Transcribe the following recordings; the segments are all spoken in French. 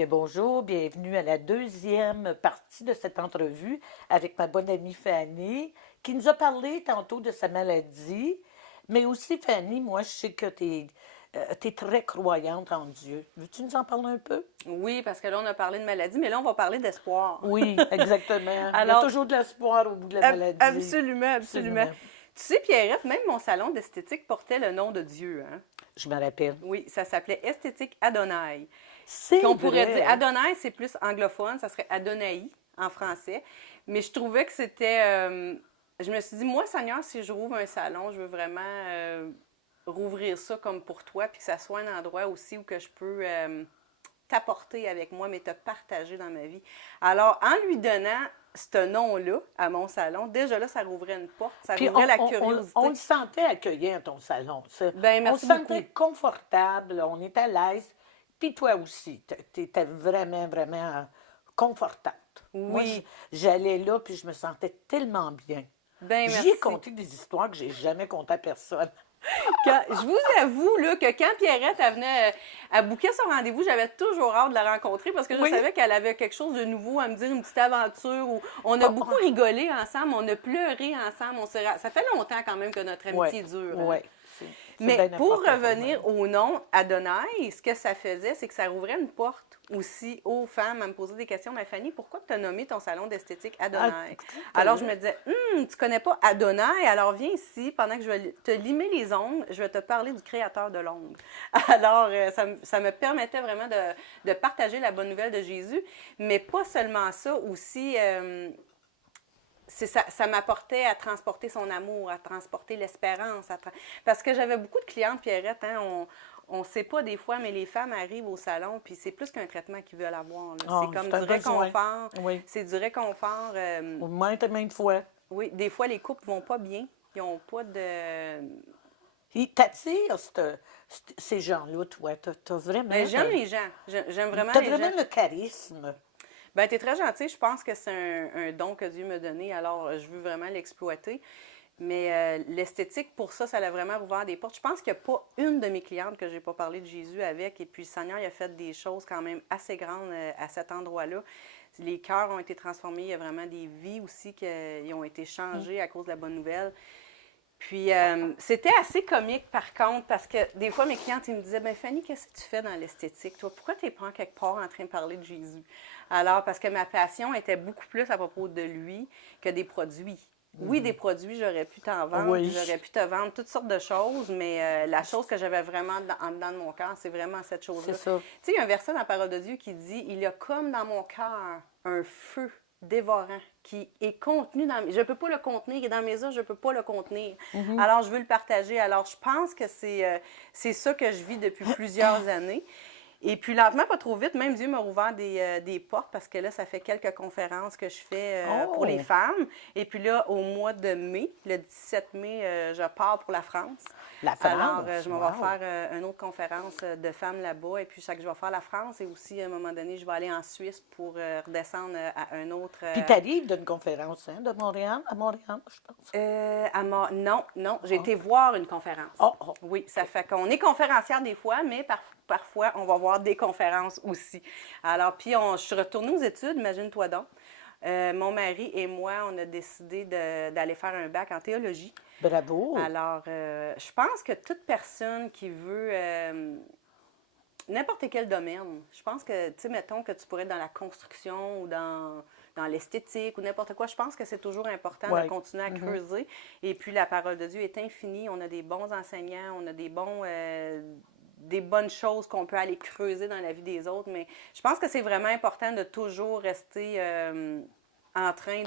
bien, bonjour, bienvenue à la deuxième partie de cette entrevue avec ma bonne amie Fanny, qui nous a parlé tantôt de sa maladie, mais aussi Fanny, moi je sais que tu es, très croyante en Dieu. Veux-tu nous en parler un peu? Oui, parce que là, on a parlé de maladie, mais là, on va parler d'espoir. Oui, exactement. Il y a Alors, toujours de l'espoir au bout de la maladie. absolument, absolument. Absolument. Tu sais, Pierrette, même mon salon d'esthétique portait le nom de Dieu, hein? Je me rappelle. Oui, ça s'appelait Esthétique Adonai. C'est Qu'on pourrait dire, vrai, hein? Adonai, c'est plus anglophone, ça serait Adonai en français. Mais je trouvais que c'était... je me suis dit, moi, Seigneur, si je rouvre un salon, je veux vraiment rouvrir ça comme pour toi, puis que ça soit un endroit aussi où que je peux t'apporter avec moi, mais te partager dans ma vie. Alors, en lui donnant ce nom-là à mon salon, déjà là, ça rouvrait une porte, ça Puis rouvrait la curiosité. on le sentait accueillant, ton salon. Ça. Ben On se merci sentait beaucoup. confortable, on était à l'aise. Puis toi aussi, tu étais vraiment, vraiment confortable. Moi, Oui, j'allais là, puis je me sentais tellement bien. ben J'y ai merci. conté des histoires que j'ai jamais contées à personne. Je vous avoue là, que quand Pierrette elle venait à booker son rendez-vous, j'avais toujours hâte de la rencontrer parce que je Oui. savais qu'elle avait quelque chose de nouveau à me dire, une petite aventure où on a Oh, beaucoup oh, rigolé ensemble, on a pleuré ensemble, ça fait longtemps quand même que notre ouais, amitié dure, hein? ouais. C'est Mais bien pour important pour moi. revenir au nom Adonai, ce que ça faisait, c'est que ça rouvrait une porte aussi aux femmes à me poser des questions. Mais Fanny, pourquoi tu as nommé ton salon d'esthétique Ah, Adonai? t'as Alors vu? je me disais, tu connais pas Adonai, alors viens ici, pendant que je vais te limer les ongles, je vais te parler du créateur de l'ongle. Alors ça me permettait vraiment de partager la bonne nouvelle de Jésus, mais pas seulement ça, aussi ça m'apportait à transporter son amour, à transporter l'espérance. Parce que j'avais beaucoup de clientes, Pierrette, hein, on ne sait pas des fois, mais les femmes arrivent au salon, puis c'est plus qu'un traitement qu'ils veulent avoir, là. C'est Oh, comme c'est du un besoin. réconfort. Oui. C'est du réconfort. Maintes et maintes fois. Oui, des fois, les couples vont pas bien. Ils n'ont pas de... Il t'attire, ces gens-là, toi. T'as Ben, vraiment, j'aime les gens. J'aime vraiment t'as les gens. vraiment le charisme. Ben, tu es très gentil. Je pense que c'est un don que Dieu m'a donné, alors je veux vraiment l'exploiter. Mais l'esthétique, pour ça, ça l'a vraiment ouvert des portes. Je pense qu'il n'y a pas une de mes clientes que je n'ai pas parlé de Jésus avec. Et puis, le Seigneur, il a fait des choses quand même assez grandes à cet endroit-là. Les cœurs ont été transformés. Il y a vraiment des vies aussi qui ont été changées à cause de la bonne nouvelle. Puis, c'était assez comique, par contre, parce que des fois, mes clientes, ils me disaient, ben Fanny, qu'est-ce que tu fais dans l'esthétique? Toi, pourquoi tu n'es pas quelque part en train de parler de Jésus? Alors, parce que ma passion était beaucoup plus à propos de lui que des produits. Oui, des produits, j'aurais pu t'en vendre, puis Oui, j'aurais pu te vendre toutes sortes de choses, mais la chose que j'avais vraiment en dedans de mon cœur, c'est vraiment cette c'est chose-là. Tu ça. sais, il y a un verset dans la parole de Dieu qui dit, il y a comme dans mon cœur un feu dévorant qui est contenu dans mes... Je ne peux pas le contenir, il est dans mes os, je ne peux pas le contenir. Alors, je veux le partager. Alors, je pense que c'est ça que je vis depuis plusieurs années. Et puis, lentement, pas trop vite, même Dieu m'a rouvert des portes parce que là, ça fait quelques conférences que je fais pour les Oh, femmes. Et puis là, au mois de mai, le 17 mai, je pars pour la France. la Alors, France, je m'en vais wow. faire une autre conférence de femmes là-bas. Et puis, chaque je vais faire la France. Et aussi, à un moment donné, je vais aller en Suisse pour redescendre à un autre... Puis t'arrives d'une conférence, hein, de Montréal à Montréal, je pense. Non, non, j'ai Ah. été voir une conférence. Oh, oh, Oui, ça OK. fait qu'on est conférencière des fois, mais parfois, on va voir des conférences aussi. Alors, puis, je suis retournée aux études, imagine-toi donc. Mon mari et moi, on a décidé d'aller faire un bac en théologie. Bravo. Alors, je pense que toute personne qui veut n'importe quel domaine, je pense que, tu sais, mettons que tu pourrais être dans la construction ou dans l'esthétique ou n'importe quoi, je pense que c'est toujours important de Ouais. continuer à creuser. Et puis, la parole de Dieu est infinie. On a des bons enseignants, on a des bonnes choses qu'on peut aller creuser dans la vie des autres. Mais je pense que c'est vraiment important de toujours rester en train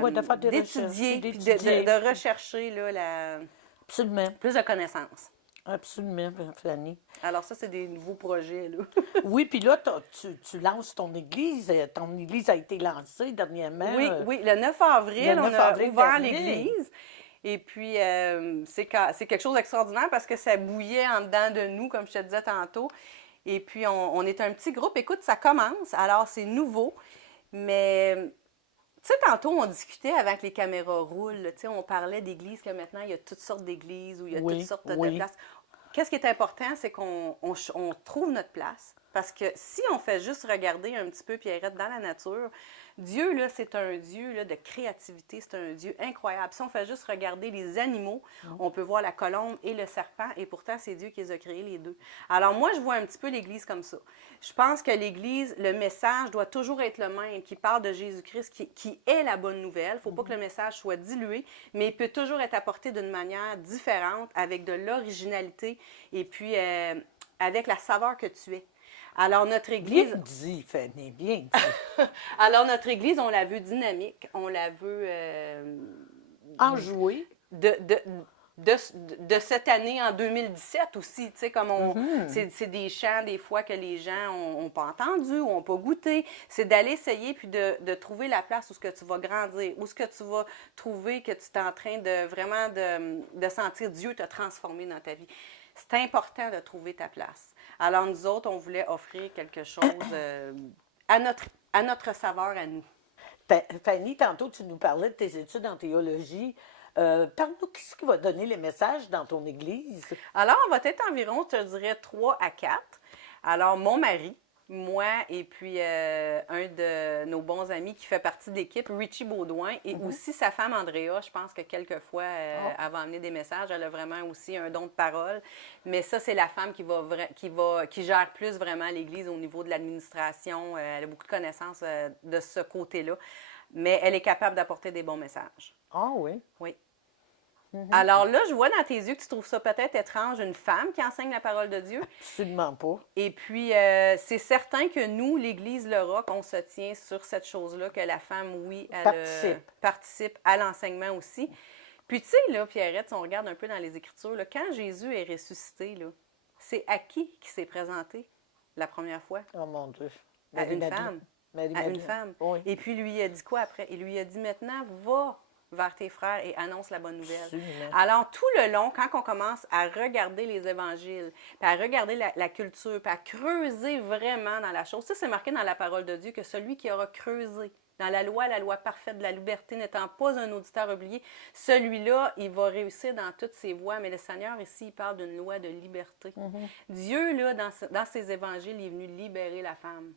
Ouais, de faire des recherches, puis d'étudier, puis d'étudier. de rechercher là, Absolument, plus de connaissances. absolument, Fanny. Alors ça, c'est des nouveaux projets, là. Oui, puis là, tu lances ton église. Ton église a été lancée dernièrement, Oui, oui, le 9 avril, le on 9 a avril ouvert dernier. l'église. Et puis, c'est quelque chose d'extraordinaire parce que ça bouillait en dedans de nous, comme je te disais tantôt. Et puis, on est un petit groupe. Écoute, ça commence, alors c'est nouveau. Mais, tu sais, tantôt, on discutait avant que les caméras roulent. Tu sais, on parlait d'églises, que maintenant, il y a toutes sortes d'églises où il y a toutes Oui, sortes de oui. places. qu'est-ce qui est important, c'est qu'on trouve notre place. Parce que si on fait juste regarder un petit peu, Pierrette, dans la nature, Dieu, là, c'est un Dieu là, de créativité, c'est un Dieu incroyable. Si on fait juste regarder les animaux, on peut voir la colombe et le serpent, et pourtant, c'est Dieu qui les a créés, les deux. Alors moi, je vois un petit peu l'Église comme ça. Je pense que l'Église, le message doit toujours être le même, qui parle de Jésus-Christ, qui est la bonne nouvelle. Il ne faut pas que le message soit dilué, mais il peut toujours être apporté d'une manière différente, avec de l'originalité, et puis avec la saveur que tu es. Alors, notre Église... Bien dit, Fanny, bien dit. Alors, notre Église, on la veut dynamique, on la veut... Enjouée. De cette année en 2017 aussi, tu sais, comme c'est des chants des fois que les gens n'ont pas entendu ou n'ont pas goûté. C'est d'aller essayer puis de trouver la place où ce que tu vas grandir, où ce que tu vas trouver que tu es en train de vraiment de sentir Dieu te transformer dans ta vie. C'est important de trouver ta place. Alors, nous autres, on voulait offrir quelque chose à notre saveur, à nous. Fanny, tantôt, tu nous parlais de tes études en théologie. Parle-nous, qu'est-ce qui va donner les messages dans ton église? Alors, on va être environ, je dirais, 3 à 4. Alors, mon mari, moi et puis un de nos bons amis qui fait partie de l'équipe, Richie Baudouin, et aussi sa femme Andrea, je pense que quelquefois, elle va amener des messages. Elle a vraiment aussi un don de parole. Mais ça, c'est la femme qui gère plus vraiment l'Église au niveau de l'administration. Elle a beaucoup de connaissances de ce côté-là. Mais elle est capable d'apporter des bons messages. Ah oui? Oui. Alors là, je vois dans tes yeux que tu trouves ça peut-être étrange, une femme qui enseigne la parole de Dieu. Absolument pas. Et puis, c'est certain que nous, l'Église Le Roc, on se tient sur cette chose-là, que la femme, oui, elle participe à l'enseignement aussi. Puis, tu sais, là, Pierrette, si on regarde un peu dans les Écritures, là, quand Jésus est ressuscité, là, c'est à qui s'est présenté la première fois? Oh mon Dieu. À une femme. À une femme. Oui. Et puis, lui a dit quoi après? Il lui a dit, maintenant, va vers tes frères et annonce la bonne nouvelle. Absolument. Alors, tout le long, quand on commence à regarder les évangiles, puis à regarder la culture, puis à creuser vraiment dans la chose, ça, c'est marqué dans la parole de Dieu que celui qui aura creusé dans la loi parfaite de la liberté, n'étant pas un auditeur oublié, celui-là, il va réussir dans toutes ses voies. Mais le Seigneur, ici, il parle d'une loi de liberté. Dieu, là, dans ses évangiles, il est venu libérer la femme.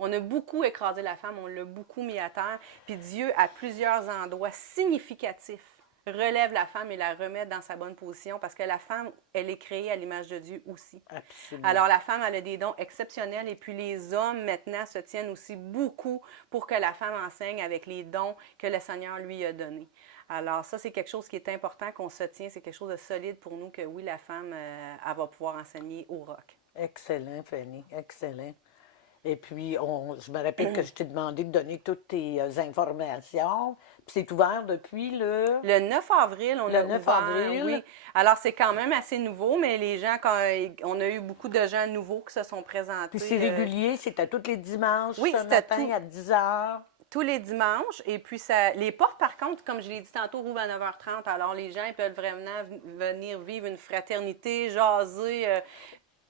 On a beaucoup écrasé la femme, on l'a beaucoup mis à terre. Puis Dieu, à plusieurs endroits significatifs, relève la femme et la remet dans sa bonne position parce que la femme, elle est créée à l'image de Dieu aussi. Absolument. Alors, la femme, elle a des dons exceptionnels et puis les hommes, maintenant, se tiennent aussi beaucoup pour que la femme enseigne avec les dons que le Seigneur lui a donnés. Alors, ça, c'est quelque chose qui est important qu'on se tient. C'est quelque chose de solide pour nous que, oui, la femme, elle va pouvoir enseigner au Roc. Excellent, Fanny, excellent. Et puis, je me rappelle que je t'ai demandé de donner toutes tes informations. Puis c'est ouvert depuis le... Le 9 avril, on Le a 9 ouvert, avril. oui. Alors, c'est quand même assez nouveau, mais les gens, on a eu beaucoup de gens nouveaux qui se sont présentés. Puis c'est régulier, c'est à tous les dimanches, oui, ce matin à 10 h. Tous les dimanches. Et puis, les portes, par contre, comme je l'ai dit tantôt, ouvrent à 9h30. Alors, les gens ils peuvent vraiment venir vivre une fraternité, jaser.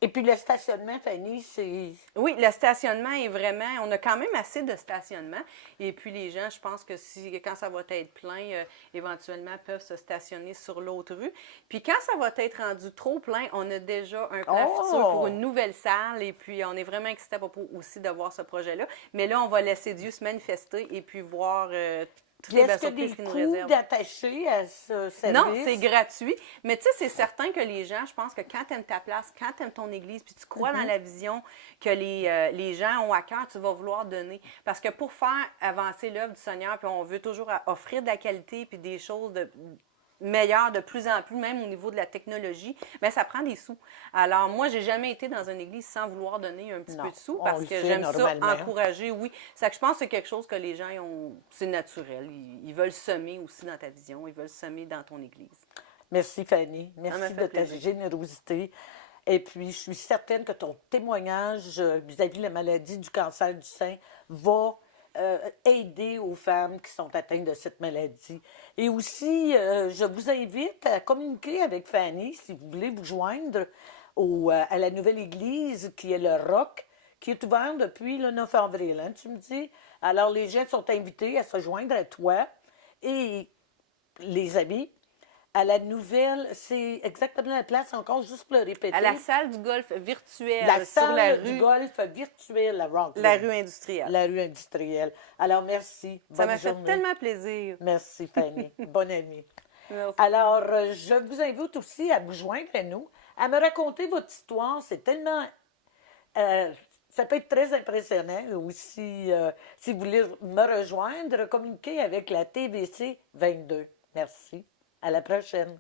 Et puis le stationnement, Fanny, c'est... Oui, le stationnement est vraiment... On a quand même assez de stationnement. Et puis les gens, je pense que quand ça va être plein, éventuellement peuvent se stationner sur l'autre rue. Puis quand ça va être rendu trop plein, on a déjà un plan futur pour une nouvelle salle. Et puis on est vraiment excités à propos aussi de voir ce projet-là. Mais là, on va laisser Dieu se manifester et puis voir... Est-ce qu'il y a des coûts d'attacher à ce service? Non, c'est gratuit. Mais tu sais, c'est certain que les gens, je pense que quand tu aimes ta place, quand tu aimes ton église, puis tu crois dans la vision que les gens ont à cœur, tu vas vouloir donner. Parce que pour faire avancer l'œuvre du Seigneur, puis on veut toujours offrir de la qualité puis des choses meilleures de plus en plus, même au niveau de la technologie, bien, ça prend des sous. Alors, moi, j'ai jamais été dans une église sans vouloir donner un petit peu de sous parce que j'aime ça, encourager, oui. C'est que je pense que c'est quelque chose que les gens ont, c'est naturel. Ils veulent semer aussi dans ta vision, ils veulent semer dans ton église. Merci, Fanny. Merci de ta générosité. Et puis, je suis certaine que ton témoignage vis-à-vis de la maladie du cancer du sein va aider aux femmes qui sont atteintes de cette maladie. Et aussi, je vous invite à communiquer avec Fanny si vous voulez vous joindre à la nouvelle église qui est le Roc, qui est ouvert depuis le 9 avril, hein, tu me dis. Alors, les gens sont invités à se joindre à toi et les amis À la nouvelle, c'est exactement la place, encore juste pour le répéter. À la salle du golf virtuelle La sur la salle du rue, golf virtuelle à Rockland. la rue industrielle. La rue industrielle. Alors, merci. Ça Bonne m'a fait journée. tellement plaisir. Merci, Fanny. Bonne amie. Merci. Alors, je vous invite aussi à vous joindre à nous, à me raconter votre histoire. C'est tellement... ça peut être très impressionnant aussi. Si vous voulez me rejoindre, communiquer avec la TVC 22. Merci. À la prochaine.